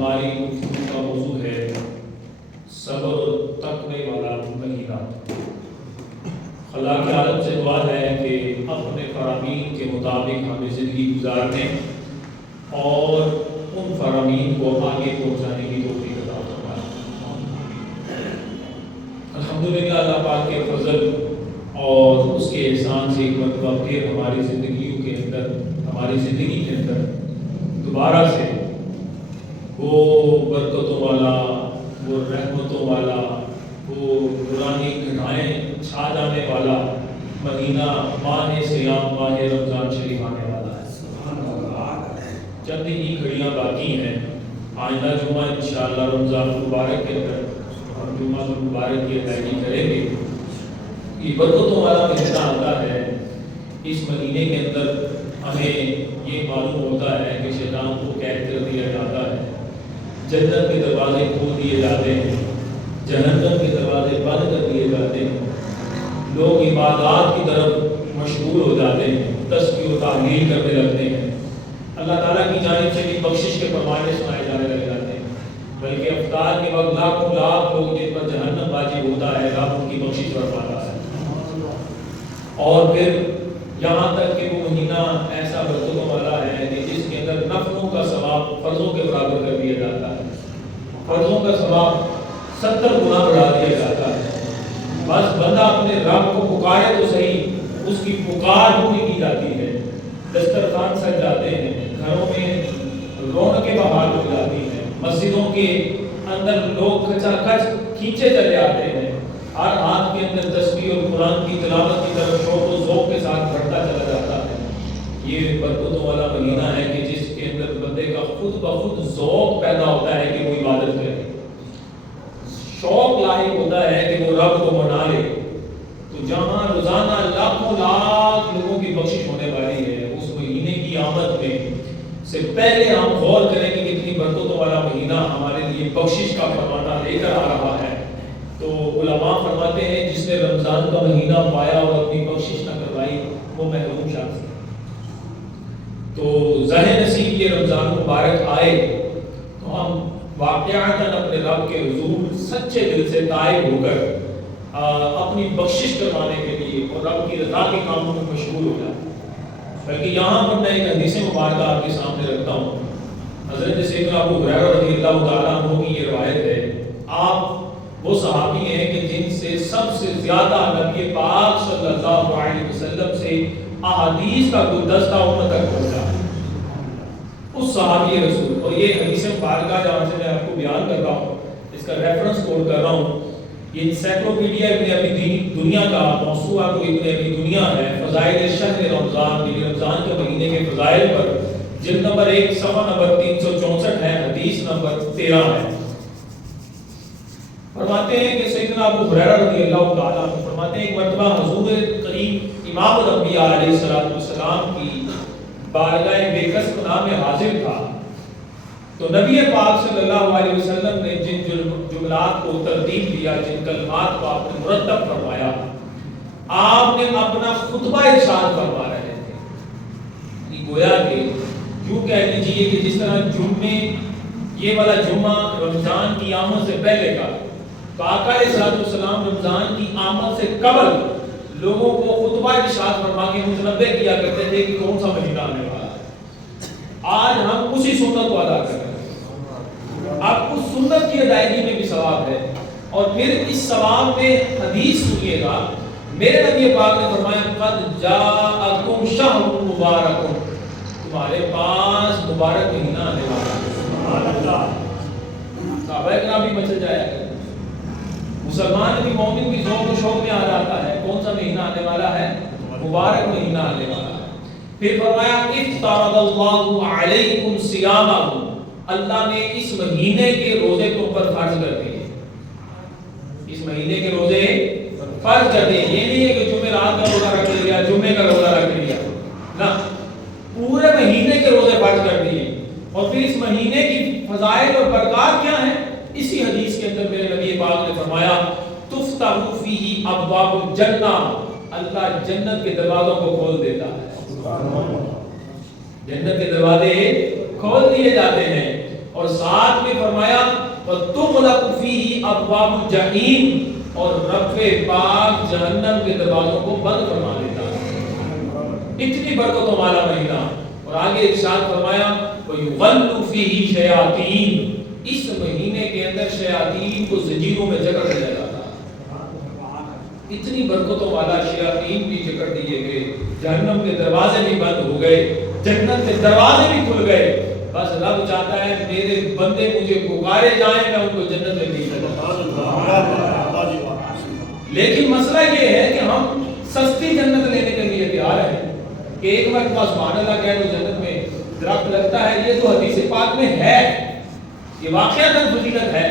ہماری گفتگو کا موضوع ہے صبر و تقوی والا مہینہ۔ خدا کی عالم سے دعا ہے کہ اپنے فرامین کے مطابق ہمیں زندگی گزارنے اور ان فرامین کو آگے پہنچانے کی توفیق عطا فرمائے۔ الحمدللہ اللہ پاک کے فضل اور اس کے احسان سے ایک مرتبہ پھر ہماری زندگیوں کے اندر، ہماری زندگی کے اندر دوبارہ سے وہ برکتوں والا، وہ رحمتوں والا، وہ نورانی گھٹائیں چھا جانے والا مہینہ ماہ صیام، ماہ رمضان شریف آنے والا ہے۔ چند ہی گھڑیاں باقی ہیں۔ آئندہ جمعہ انشاءاللہ رمضان المبارک کے اندر ہم جمعہ المبارک کی ادائیگی کریں گے۔ یہ برکتوں والا مہینہ آتا ہے، اس مہینے کے اندر ہمیں یہ معلوم ہوتا ہے کہ شیطان کو قید کر دیا جاتا ہے، جنت کے دروازے کھول دیے جاتے ہیں، جہنم کے دروازے بند کر دیے جاتے ہیں، لوگ عبادات کی طرف مشغول ہو جاتے ہیں، تسبیح و تحلیل کرنے لگتے ہیں، اللہ تعالیٰ کی جانب سے بھی بخشش کے فرمانے سنائے جانے لگ جاتے ہیں، بلکہ افطار کے وقت لاکھوں لاکھ لوگ جن پر جہنم واجب ہوتا ہے رب ان کی بخشش فرماتا ہے۔ اور پھر یہاں تک کہ وہ مہینہ ایسا برکتوں والا ہے کہ جس کے اندر نفلوں کا ثواب فرضوں کے برابر کر دیا جاتا ہے، فرضوں کا ثواب 70 گنا بڑھا دیا جاتا ہے۔ بس بندہ اپنے رب کو پکارے تو صحیح، اس کی پکار پوری کی جاتی ہے، دسترخوان سج جاتے ہیں، گھروں میں رونقیں بحال ہو جاتی ہیں، مسجدوں کے اندر لوگ کھچا کھچ کھینچے چلے آتے ہیں، ہر ہاتھ کے اندر تسبیح اور قرآن کی تلاوت کی طرف شوق و ذوق کے ساتھ بڑھتا چلا جاتا ہے۔ یہ برکتوں والا مہینہ ہے کہ جس کے اندر بندے کا خود بخود ذوق پیدا ہوتا ہے کہ وہ عبادت کرے، شوق لاحق ہوتا ہے کہ وہ رب کو منا لے۔ تو جہاں روزانہ لاکھوں لاکھ لوگوں کی بخشش ہونے والی ہے، اس مہینے کی آمد میں سے پہلے ہم غور کریں کہ کتنی برکتوں والا مہینہ ہمارے لیے بخشش کا فرمانا لے کر آ رہا ہے۔ تو علماء فرماتے ہیں جس نے رمضان کا مہینہ پایا اور اپنی بخشش نہ کروائی وہ محروم شخص ہے۔ تو ظاہر نصیب یہ رمضان مبارک آئے تو ہم واقعاتاً اپنے رب کے حضور سچے دل سے تائب ہو کر اپنی بخشش کروانے کے لیے اور رب کی رضا کے کاموں میں مشغول ہو جائیں۔ بلکہ یہاں پر میں ایک حدیث مبارکہ آپ کے سامنے رکھتا ہوں۔ حضرت سیدنا ابو ہریرہ رضی اللہ تعالیٰ عنہ کی یہ روایت ہے، آپ وہ صحابی ہیں کہ جن سے سب سے زیادہ نبی پاک صلی اللہ علیہ وسلم سے احادیث کا گلدستہ امت تک پہنچا، اس صحابی رسول۔ اور یہ حدیث مبارکہ جہاں سے میں آپ کو بیان کر رہا ہوں، اس کا ریفرنس کوٹ کر رہا ہوں، یہ انسائکلوپیڈیا ابن ابی دنیا کا موسوعہ کو ابن ابی دنیا ہے، فضائل شہر رمضان، یعنی رمضان کے مہینے کے فضائل پر، جلد نمبر 1 صفحہ نمبر 364 ہے، حدیث نمبر 13 ہے۔ فرماتے ہیں کہ سیدنا ابو ہریرہ رضی اللہ تعالیٰ عنہ فرماتے ہیں ایک مرتبہ حضور کریم امام الانبیاء علیہ السلام کی بارگاہ بیکس پناہ میں حاضر تھا، تو نبی پاک صلی اللہ علیہ وسلم نے جن جملات کو ترتیب دیا، جن کلمات کو آپ نے مرتب فرمایا، آپ نے اپنا خطبہ ارشاد فرما رہے تھے۔ یہ گویا کہ یوں کہہ لیجیے کہ جس طرح جمعے، یہ والا جمعہ رمضان کی آمد سے پہلے کا، تو آقا علیہ السلام رمضان کی آمد سے قبل لوگوں کو خطبہ ارشاد فرما کے متنبہ کیا کرتے تھے کہ کون سا مہینہ آنے والا ہے۔ آج ہم اسی سنت کو ادا کر رہے ہیں۔ آپ کو سنت کی ادائیگی میں بھی ثواب ہے، اور پھر اس ثواب میں حدیث سنیے گا، میرے نبی پاک نے فرمایا قد جاءکم شہر مبارک، تمہارے پاس مبارک مہینہ آنے والا ہے۔ سبحان اللہ، صحابہ کرام بھی مچل جایا کریں، مسلمان بھی، مومن بھی ذوق و شوق میں آ جاتا ہے، کون سا مہینہ آنے والا ہے؟ مبارک مہینہ آنے والا ہے۔ پھر فرمایا افترض اللہ علیکم صیامہ، اللہ نے اس مہینے کے روزے تم پر فرض کر دیے، اس مہینے کے روزے فرض کر دیے۔ یہ نہیں ہے کہ جمعہ رات کا روزہ رکھ لیا، جمعے کا روزہ رکھ لیا، نہ، پورے مہینے کے روزے فرض کر دیے۔ اور پھر اس مہینے کی فضائل اور برکات کیا ہیں؟ اسی حدیث کے اندر میرے نبی پاک نے فرمایا تفتح فیہ ابواب الجنہ، اللہ جنت کے دروازوں کو کھول دیتا ہے، جنت کے دروازے کھول دیے جاتے ہیں۔ اور ساتھ میں فرمایا وَتُغْلَقُ فِيهِ أَبْوَابُ الْجَحِيمِ، اور رب پاک جہنم کے دروازوں کو بند فرما دیتا ہے۔ اتنی برکتوں والا مہینہ، اور آگے ارشاد فرمایا وَيُغَلُّ فِيهِ شَيَاطِينَ، اس مہینے کے اندر شیاطین کو زنجیروں میں جکڑ دیا جاتا ہے۔ اتنی برکتوں والا شیاطین بھی جکڑ دیے گئے، جہنم کے دروازے بھی بند ہو گئے، جنت کے دروازے بھی کھل گئے۔ بس رب چاہتا ہے میرے بندے مجھے پکارے جائیں، میں ان کو جنت میں نہیں لگا۔ لیکن مسئلہ یہ ہے کہ ہم سستی جنت لینے کے لیے تیار ہیں کہ ایک مرتبہ سبحان اللہ کہہ دو جنت میں درخت لگتا ہے۔ یہ تو حدیث پاک میں ہے، یہ واقعہ فضیلت ہے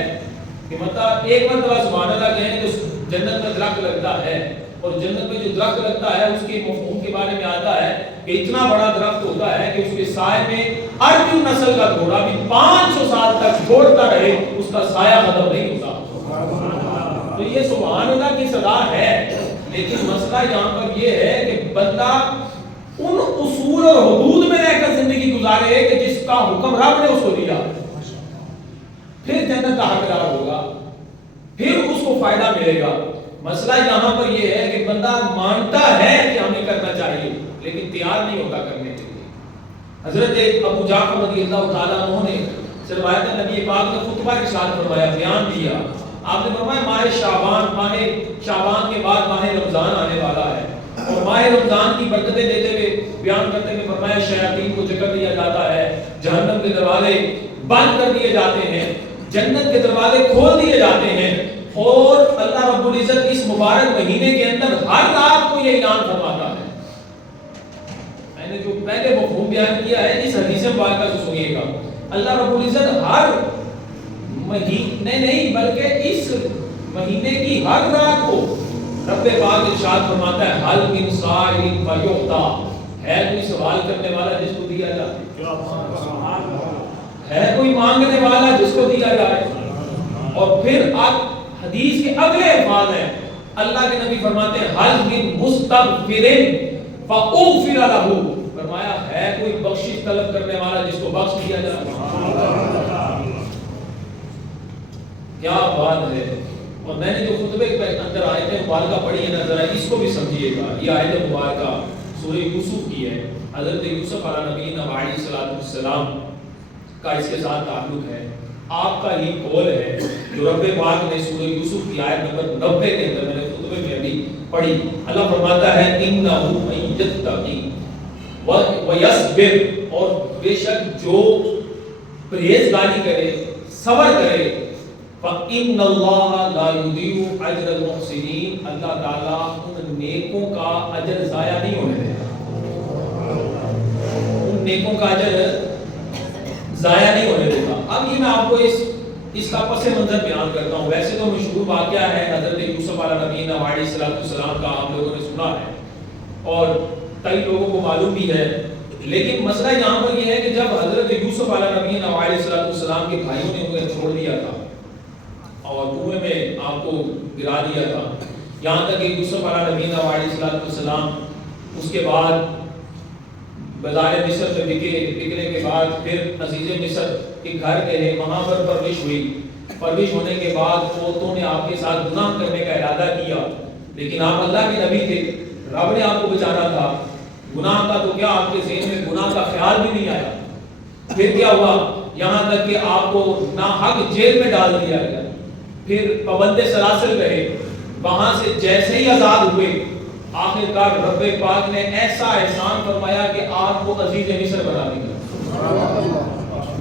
کہ مطلب ایک مرتبہ سبحان اللہ کہیں تو جنت میں درخت لگتا ہے، اور جنت میں جو درخت لگتا ہے اس کے مفہوم کے بارے میں آتا ہے کہ اتنا بڑا درخت ہوتا ہے کہ اس کے سائے میں ارجن نسل کا گھوڑا بھی 500 سال تک چھوڑتا رہے، اس کا سایہ ختم نہیں ہوتا۔ تو یہ سبحان اللہ کی صدا ہے، لیکن مسئلہ یہاں پر یہ ہے کہ بندہ ان اصول اور حدود میں رہ کر زندگی گزارے کہ جس کا حکم رب نے اس کو دیا، پھر جنت کا حقدار ہوگا، پھر اس کو فائدہ ملے گا۔ مسئلہ یہاں پر یہ ہے کہ بندہ مانتا ہے کہ ہمیں کرنا چاہیے لیکن تیار نہیں ہوتا کرنے کے لیے۔ حضرت ابو جعفر رضی اللہ تعالیٰ عنہ نے روایت نبی پاک کا خطبہ ارشاد فرمایا، بیان دیا۔ آپ نے فرمایا ماہ شعبان کے بعد ماہ رمضان آنے والا ہے، اور ماہ رمضان کی برکتیں دیتے ہوئے بیان کرتے ہوئے فرمایا شیاطین کو جکڑ دیا جاتا ہے، جہنم کے دروازے بند کر دیے جاتے ہیں، جنت کے دروازے کھول دیے جاتے ہیں، اور اللہ رب العزت اس مبارک مہینے کے اندر ہر رات کو یہ اعلان فرماتا ہے۔ میں نے جو پہلے مفہوم بیان کیا ہے اس حدیث مبارکہ سے سنیے گا، اللہ رب العزت ہر مہینے نہیں بلکہ اس مہینے کی ہر رات کو رب پاک ارشاد فرماتا ہے حل من سائل فیعطا، ہے کوئی سوال کرنے والا جس کو دیا جائے، ہے کوئی مانگنے والا جس کو دیا جائے۔ اور پھر آپ حدیث کے اگلے الفاظ ہیں، اللہ کے نبی فرماتے ہیں حل من مستغفر فاغفر له، فرمایا ہے کوئی بخشش طلب کرنے والا جس کو بخش دیا جائے۔ کیا بات ہے۔ اور میں نے جو خطبے کے اندر آیت مبارکہ پڑھی ہے نا، ذرا اس کو بھی سمجھیے گا۔ یہ آیت مبارکہ سورہ یوسف کی ہے، حضرت یوسف علیہ نبینا علیہ السلام کا اس کے ساتھ تعلق ہے۔ آپ کا ہی قول ہے جو رب پاک نے سورہ یوسف کی آیت نمبر 90 کے اندر میں نے خطبے میں ابھی پڑھی۔ اللہ فرماتا ہے انہ من یتقی ویصبر، اور بے شک جو پرہیزگاری کرے، صبر کرے، فَإِنَّ اللَّهَ لَا يُضِيعُ أَجْرَ الْمُحْسِنِينَ، اللہ تعالیٰ ان نیکوں کا اجر ضائع نہیں ہونے دیتا، ان نیکوں کا اجر ضائع نہیں ہونے دیتا۔ اب یہ میں آپ کو اس کا پس منظر بیان کرتا ہوں۔ ویسے تو مشہور واقعہ ہے حضرت یوسف علیہ نبینا علیہ السلام کا، آپ لوگوں نے سنا ہے اور کئی لوگوں کو معلوم بھی ہے، لیکن مسئلہ یہاں پر یہ ہے کہ جب حضرت یوسف علیہ نبینا علیہ السلام کے بھائیوں نے انہیں چھوڑ دیا تھا اور کنویں میں آپ کو گرا دیا تھا، یہاں تک کہ یوسف علیہ نبینا علیہ السلام اس کے بعد بازار مصر میں بکنے کے بعد پھر عزیز مصر کے گھر گئے، وہاں پر پرورش ہوئی۔ پرورش ہونے کے بعد عورتوں نے آپ کے ساتھ گناہ کرنے کا ارادہ کیا، لیکن آپ اللہ کے نبی تھے، رب نے آپ کو بچانا تھا۔ گناہ کا تو کیا آپ کے ذہن میں گناہ کا خیال بھی نہیں آیا۔ پھر کیا ہوا، یہاں تک کہ آپ کو ناحق جیل میں ڈال دیا گیا، پھر پابند سلاسل رہے، وہاں سے جیسے ہی آزاد ہوئے آخر کار رب پاک نے ایسا احسان فرمایا کہ آپ کو عزیز مصر بنا دیا،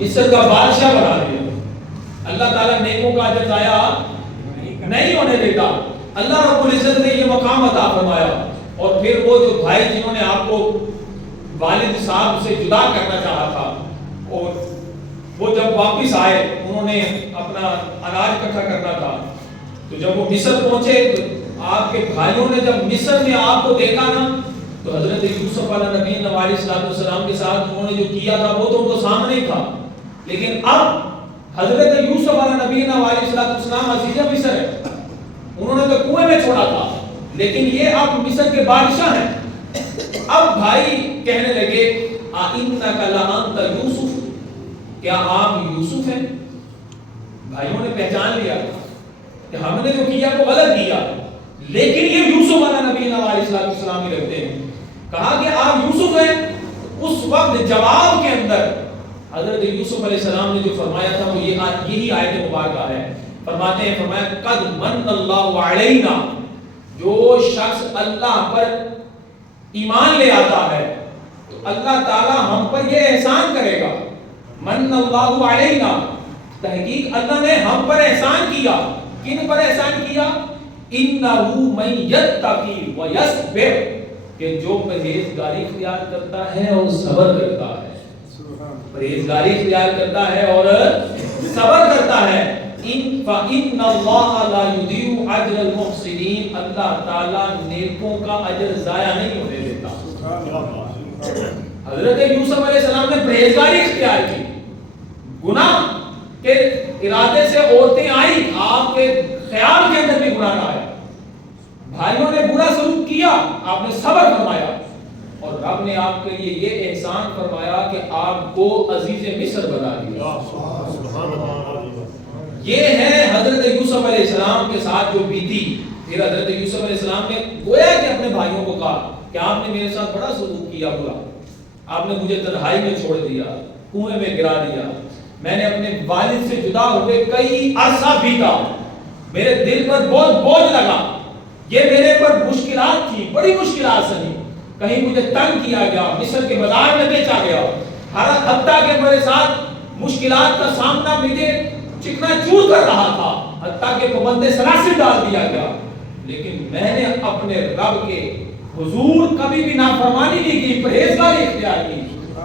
مصر کا بادشاہ بنا دیا۔ اللہ تعالیٰ نیکوں کا اجر ضائع نہیں ہونے دیتا۔ اللہ رب العزت نے یہ مقام عطا فرمایا، اور پھر وہ جو بھائی جنہوں نے آپ کو والد صاحب سے جدا کرنا چاہا تھا، اور وہ جب واپس آئے انہوں نے اپنا اناج اکٹھا کرنا تھا، تو جب وہ مصر پہنچے تو آپ کے بھائیوں نے جب مصر میں آپ کو دیکھا نا، تو حضرت یوسف علیہ نبی علیہ السلام کے ساتھ انہوں نے جو کیا تھا وہ تو ان کو سامنے ہی تھا، لیکن اب حضرت یوسف علیہ نبی علیہ السلام عزیز مصر ہے، انہوں نے تو کنویں میں چھوڑا تھا، لیکن یہ اب مصر کے بادشاہ ہیں۔ اب بھائی کہنے لگے آئنک لانت یوسف، کیا آپ یوسف ہیں؟ بھائیوں نے پہچان لیا کہ ہم نے جو کیا وہ غلط کیا، لیکن یہ یوسف علیہ نبی علیہ السلام ہی رکھتے ہیں. کہا کہ آپ یوسف ہیں. اس وقت جواب کے اندر حضرت یوسف علیہ السلام نے جو فرمایا تھا وہ یہی آیت مبارکہ ہے. فرماتے ہیں، فرمایا قد من اللہ علینا، جو شخص اللہ پر ایمان لے آتا ہے تو اللہ تعالی ہم پر یہ احسان کرے گا. من اللہ علینا، تحقیق اللہ نے ہم پر احسان کیا. کن پر احسان کیا؟ انہ من یتقی ویصبر، کہ جو پرہیزگاری اختیار کرتا ہے اور صبر کرتا ہے. پرہیزگاری اختیار کرتا ہے اور صبر کرتا ہے. فَإِنَّ اللَّهَ لَا يُضِيعُ أَجْرَ الْمُحْسِنِينَ، اللہ تعالیٰ نیکوں کا اجر ضائع نہیں ہونے دیتا. حضرت یوسف علیہ السلام نے پرہیزگاری اختیار کی. گناہ کے ارادے سے عورتیں آئی، آپ کے خیال کے اندر بھی گناہ نہ آیا. بھائیوں نے برا سلوک کیا، آپ نے صبر فرمایا، اور رب نے آپ کے لیے یہ احسان فرمایا کہ آپ کو عزیز مصر بنا دیا. یہ ہے حضرت یوسف علیہ السلام کے ساتھ جو بیتی. پھر حضرت یوسف علیہ السلام نے گویا کہ اپنے بھائیوں کو کہا کہ آپ نے میرے ساتھ بڑا سلوک کیا برا، آپ نے مجھے تنہائی میں چھوڑ دیا، کنویں میں گرا دیا، میں نے اپنے والد سے جدا ہوئے کئی عرصہ بیتا، میرے دل پر بہت بوجھ لگا، یہ میرے پر مشکلات تھی، بڑی مشکلات سنی، کہیں مجھے تنگ کیا گیا، مصر کے بازار میں بیچا گیا، ہر حتیٰ کہ میرے ساتھ مشکلات کا سامنا مجھے چکنا چور کر رہا تھا، حتیٰ کہ پابند سلاسل ڈال دیا گیا، لیکن میں نے اپنے رب کے حضور کبھی بھی نافرمانی نہیں کی، پرہیزگاری اختیار کی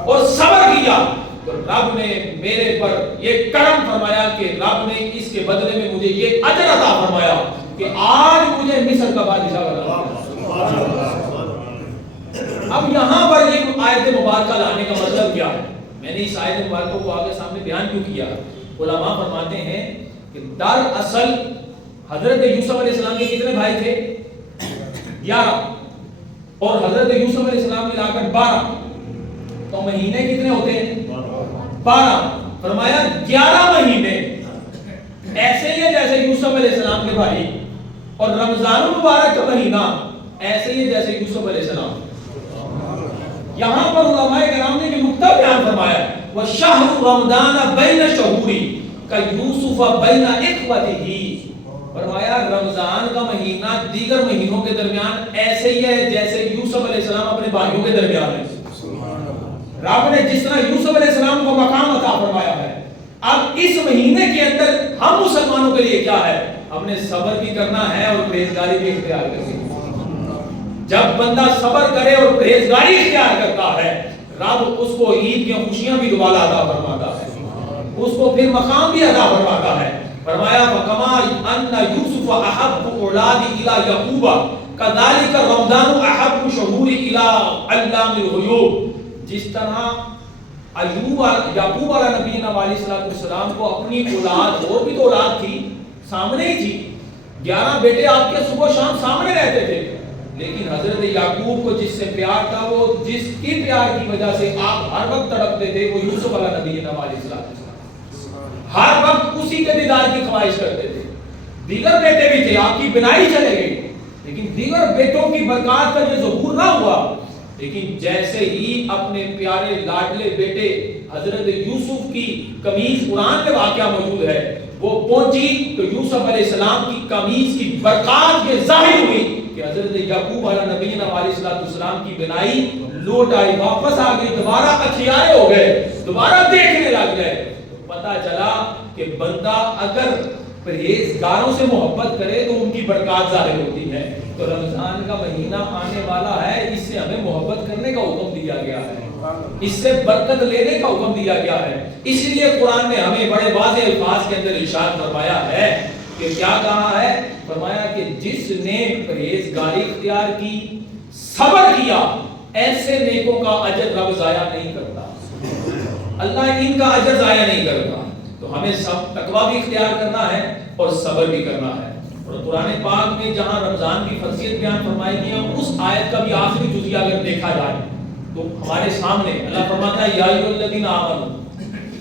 اور صبر کیا. تو رب نے میرے پر یہ کرم فرمایا کہ رب نے اس کے بدلے میں مجھے یہ اجر عطا فرمایا کہ آج مجھے مصر کا بادشاہ بنا دیا. اب یہاں پر یہ آیت مبارکہ لانے کا مطلب کیا ہے؟ میں نے اس آیت مبارکہ کو آگے سامنے بیان کیوں کیا؟ علماء فرماتے ہیں کہ دراصل حضرت یوسف علیہ السلام کے کتنے بھائی تھے؟ 11، اور حضرت یوسف علیہ السلام ملا کر 12، تو مہینے کتنے ہوتے ہیں؟ 12. فرمایا 11 مہینے ایسے ہی جیسے یوسف علیہ السلام کے بھائی، اور رمضان المبارک کا مہینہ ایسے ہی جیسے یوسف علیہ السلام. یہاں پر علماء کرام نے جو نقطہ بیان فرمایا ہے وَشَهْرُ رَمْضَانَ بَيْنَ شَهُورِ كَيُوسُفَ بَيْنَ إِخْوَتِهِ، فرمایا رمضان کا مہینہ دیگر مہینوں کے درمیان ایسے ہی ہے جیسے یوسف علیہ السلام اپنے بھائیوں کے درمیان ہے. رب نے جس طرح یوسف علیہ السلام کو مقام عطا فرمایا ہے، اب اس مہینے کے اندر ہم مسلمانوں کے لیے کیا ہے؟ ہم نے صبر بھی کرنا ہے اور پرہیزگاری بھی اختیار کرنی ہے. جب بندہ صبر کرے اور پرہیزگاری اختیار کرتا ہے، رب اس کو عید کی خوشیاں بھی دوبارہ عطا فرماتا ہے، اس کو پھر مقام بھی عطا فرماتا ہے. فرمایا فَكَمَا أَنَّ يُوسُفَ أَحَبُّ أَوْلَادِ إِلَى يَعْقُوبَ كَذَلِكَ الرَّمْضَانُ أَحَبُّ شُهُورِ إِلَى عَلَّامِ الْغُيُوبِ. جس طرح یعقوب علیہ نبی علیہ السلام کو اپنی اولاد، اور بھی تو اولاد تھی، سامنے ہی تھی، 11 بیٹے آپ کے صبح شام سامنے رہتے تھے، لیکن حضرت یعقوب کو جس سے پیار تھا، وہ جس کی پیار کی وجہ سے آپ ہر وقت تڑپتے تھے، وہ یوسف علیہ نبی علیہ السلام، ہر وقت اسی کے دیدار کی خواہش کرتے تھے. دیگر بیٹے بھی تھے، آپ کی بنائی چلے گئی، لیکن دیگر بیٹوں کی برکات کا یہ ظہور نہ ہوا. لیکن جیسے ہی اپنے پیارے لاڈلے بیٹے حضرت یوسف کی قمیض، قرآن میں واقعہ موجود ہے، وہ پہنچی تو یوسف علیہ السلام کی قمیض کی برکات یہ ظاہر ہوئی کہ حضرت یعقوب علیہ نبی علیہ السلام کی بنائی لوٹ آئی، واپس آ گئی، دوبارہ اکھیارے ہو گئے، دوبارہ دیکھنے لگ گئے. تو پتہ چلا کہ بندہ اگر پرہیزگاروں سے محبت کرے تو ان کی برکات ظاہر ہوتی ہے. تو رمضان کا مہینہ آنے والا ہے، اس سے ہمیں محبت کرنے کا حکم دیا گیا ہے، اس سے برکت لینے کا حکم دیا گیا ہے. اس لیے قرآن نے ہمیں بڑے واضح الفاظ کے اندر ارشاد فرمایا ہے کہ کیا کہا ہے؟ فرمایا کہ جس نے پرہیزگاری اختیار کی، صبر کیا، ایسے نیکوں کا اجر رب ضائع نہیں کرتا، اللہ ان کا اجر ضائع نہیں کرتا. تو ہمیں سب تقویٰ بھی اختیار کرنا ہے اور صبر بھی کرنا ہے. اور قرآن پاک میں جہاں رمضان کی فرضیت بیان فرمائی گئی ہے، اس آیت کا بھی آخری جزیہ اگر دیکھا جائے تو ہمارے سامنے اللہ فرماتا ہے یا ایھا الذین آمنوا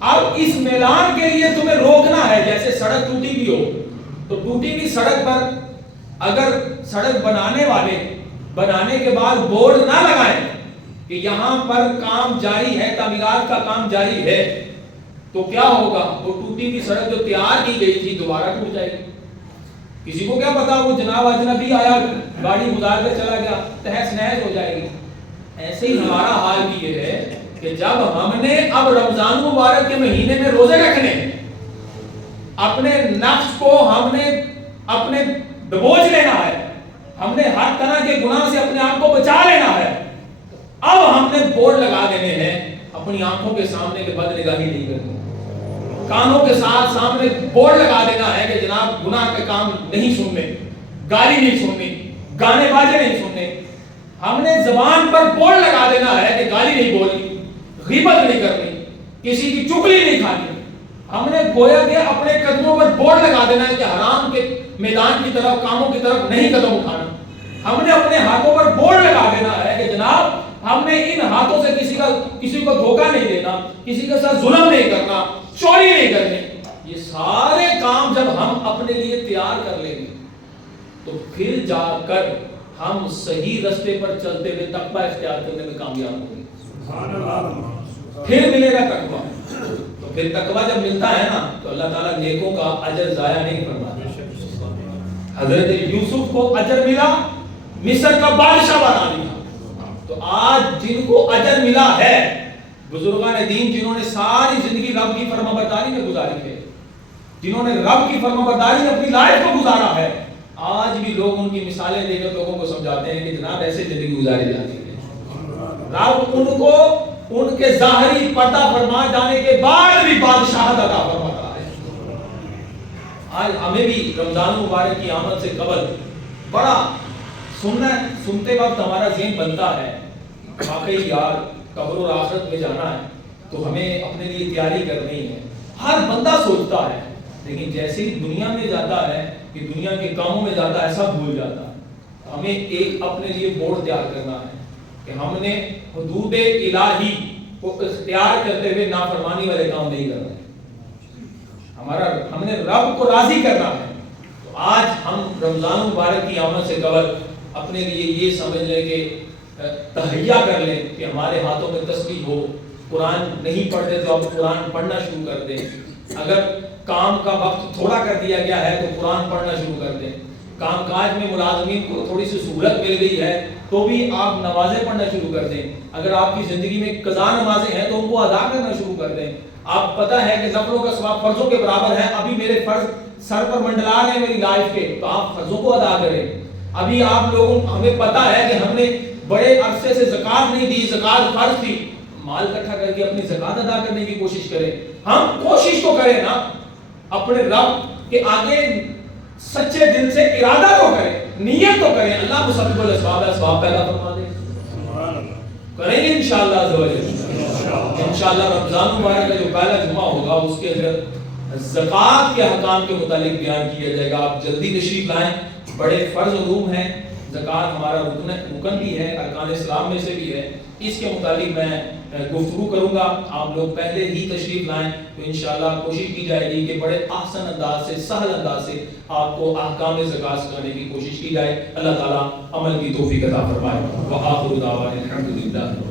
اب اس میلان کے لیے تمہیں روکنا ہے. جیسے سڑک ٹوٹی بھی ہو تو ٹوٹی ہوئی سڑک پر اگر سڑک بنانے والے بنانے کے بعد بورڈ نہ لگائیں کہ یہاں پر کام جاری ہے, تعمیرات کا کام جاری ہے, تو کیا ہوگا؟ وہ ٹوٹی ہوئی سڑک جو تیار کی گئی تھی دوبارہ ٹوٹ جائے گی. کسی کو کیا پتا, وہ جناب اجنبی آیا گاڑی گزار کر چلا گیا, تہس نہس ہو جائے گی. ایسے ہی ہمارا حال بھی یہ ہے کہ جب ہم نے اب رمضان مبارک کے مہینے میں روزے رکھنے, اپنے نفس کو ہم نے اپنے دبوچ لینا ہے, ہم نے ہر طرح کے گناہ سے اپنے آپ کو بچا لینا ہے, اب ہم نے بورڈ لگا دینے ہیں اپنی آنکھوں کے سامنے کہ بد نگاہی نہیں کرنی, کانوں کے ساتھ سامنے بورڈ لگا دینا ہے کہ جناب گناہ کے کام نہیں سننے, گالی نہیں سننی, گانے باجے نہیں سننے. ہم نے زبان پر بورڈ لگا دینا ہے کہ گالی نہیں بولنی, غیبت نہیں کرنی, کسی کی چغلی نہیں کھانی. ہم نے گویا کہ اپنے قدموں پر بورڈ لگا دینا ہے کہ حرام کے میدان کی طرف, کاموں کی طرف نہیں قدم اٹھانا. ہم نے اپنے ہاتھوں پر بورڈ لگا دینا ہے کہ جناب ہم نے ان ہاتھوں سے کسی کو دھوکہ نہیں دینا, کسی کے ساتھ ظلم نہیں کرنا, چوری نہیں کرنی. یہ سارے کام جب ہم اپنے لیے تیار کر لیں گے تو پھر جا کر ہم صحیح رستے پر چلتے ہوئے تقویٰ اختیار کرنے میں کامیاب ہوں گے. پھر ملے گا تقویٰ. تو پھر تقویٰ جب ملتا ہے نا تو اللہ تعالیٰ نیکوں کا اجر ضائع نہیں فرماتا. حضرت یوسف کو اجر ملا, مصر کا بادشاہ بنا دیا. تو آج جن کو اجر ملا ہے, بزرگان دین جنہوں نے ساری زندگی رب کی فرمانبرداری میں گزاری ہے, جنہوں نے رب کی فرمانبرداری میں اپنی لائف کو گزارا ہے, آج بھی لوگ ان کی مثالیں دے کر لوگوں کو سمجھاتے ہیں کہ جناب ایسے زندگی گزاری جاتی ہے. رب ان کو ان کے ظاہری پردہ فرما جانے کے بعد بھی بادشاہت عطا فرماتا ہے. آج ہمیں بھی رمضان مبارک کی آمد سے قبل بڑا سنتے وقت ہمارا ذہن بنتا ہے واقعی یار قبر اور آخرت میں جانا ہے تو ہمیں اپنے لیے تیاری کرنی ہے. ہر بندہ سوچتا ہے, لیکن جیسے ہی دنیا میں جاتا ہے کہ دنیا کے کاموں میں جاتا ہے سب بھول جاتا ہے. ہمیں ایک اپنے لیے بورڈ تیار کرنا ہے کہ ہم نے حدود الہی کو اختیار کرتے ہوئے نافرمانی والے کام نہیں کرنا. ہم نے رب کو راضی کرنا ہے. تو آج ہم رمضان مبارک کی آمد سے قبل اپنے لیے یہ سمجھ لیں کہ تہیا کر لیں کہ ہمارے ہاتھوں میں تسبیح ہو. قرآن نہیں پڑھتے تو اب قرآن پڑھنا شروع کر دیں. اگر کام کا وقت تھوڑا کر دیا گیا ہے تو قرآن پڑھنا شروع کر دیں. کام کاج میں ملازمین کو تھوڑی سی سہولت مل گئی ہے تو بھی آپ نمازیں پڑھنا شروع کر دیں. اگر آپ کی زندگی میں قضا نمازیں ہیں تو ان کو ادا کرنا شروع کر دیں. آپ پتہ ہے کہ نفلوں کا ثواب فرضوں کے برابر ہے. ابھی میرے فرض سر پر منڈلا رہے ہیں میری لائف کے, تو آپ فرضوں کو ادا کریں. ابھی آپ لوگوں ہمیں پتہ ہے کہ ہم نے بڑے عرصے سے زکوٰۃ نہیں دی, زکوٰۃ فرض تھی. مال اکٹھا کر کے اپنی زکوٰۃ ادا کرنے کی کوشش کریں. ہم کوشش تو کریں نا اپنے رب کے آگے سچے دل سے ارادہ تو کریں, نیت تو کریں. اللہ مسبب الاسباب ہے, اسباب پیدا فرما دے. کریں گے انشاءاللہ. انشاءاللہ رمضان مبارک کا جو پہلا جمعہ ہوگا اس کے اندر زکوٰۃ کے احکام کے متعلق بیان کیا جائے گا. آپ جلدی تشریف لائیں. بڑے فرض علوم ہیں. زکوٰۃ ہمارا رکن بھی ہے, ارکان اسلام میں سے بھی ہے. اس کے متعلق میں گفتگو کروں گا. آپ لوگ پہلے ہی تشریف لائیں تو انشاءاللہ کوشش کی جائے گی کہ بڑے آسان انداز سے, سہل انداز سے آپ کو احکام زکوٰۃ سکھانے کی کوشش کی جائے. اللہ تعالیٰ عمل کی توفیق عطا فرمائے. وآخر دعوانا الحمدللہ.